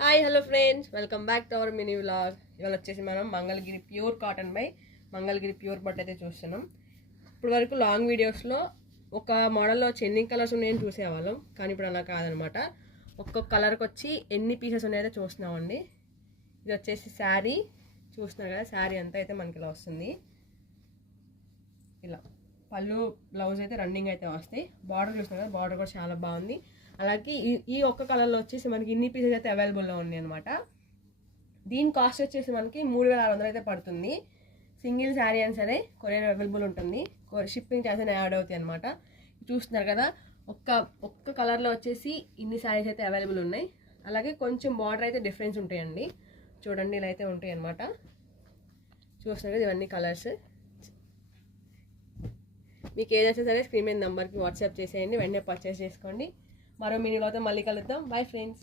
Hi hello friends, welcome back to our mini vlog. ఇవాళ వచ్చేసి మనం Mangalagiri pure cotton by Mangalagiri pure but అయితే చూస్తున్నాం. ఇప్పుడు వరకు లాంగ్ వీడియోస్లో ఒక మోడల్లో ఎన్ని కలర్స్ ఉన్నాయని చూసేవాళ్ళం, కానీ ఇప్పుడు అలా కాదనమాట. ఒక్కొక్క కలర్కి వచ్చి ఎన్ని పీసెస్ ఉన్నాయో చూస్తున్నామండి. ఇది వచ్చేసి శారీ చూస్తున్నారు కదా, శారీ అంతా అయితే మనకి ఇలా వస్తుంది. ఇలా పళ్ళు బ్లౌజ్ అయితే రన్నింగ్ అయితే వస్తాయి. బార్డర్ చూస్తున్నారు కదా, బార్డర్ కూడా చాలా బాగుంది. అలాగే ఈ ఒక్క కలర్లో వచ్చేసి మనకి ఇన్ని పీసెస్ అయితే అవైలబుల్లో ఉన్నాయి అనమాట. దీని కాస్ట్ వచ్చేసి మనకి 3600 అయితే పడుతుంది. సింగిల్ శారీ అయినా సరే కొరియర్ అవైలబుల్ ఉంటుంది, షిప్పింగ్ ఛార్జెస్ యాడ్ అవుతాయి అనమాట. చూస్తున్నారు కదా, ఒక్క కలర్లో వచ్చేసి ఇన్ని శారీస్ అయితే అవైలబుల్ ఉన్నాయి. అలాగే కొంచెం బార్డర్ అయితే డిఫరెన్స్ ఉంటాయండి, చూడండి ఇలా అయితే ఉంటాయి అనమాట. చూస్తున్నారు కదా, ఇవన్నీ కలర్స్. మీకు ఏదైనా సరే స్క్రీన్ మీద నెంబర్కి వాట్సాప్ చేసేయండి, వెంటనే పర్చేస్ చేసుకోండి. మరో మినీ వ్లాగ్తో మళ్ళీ కలుద్దాం. Bye friends.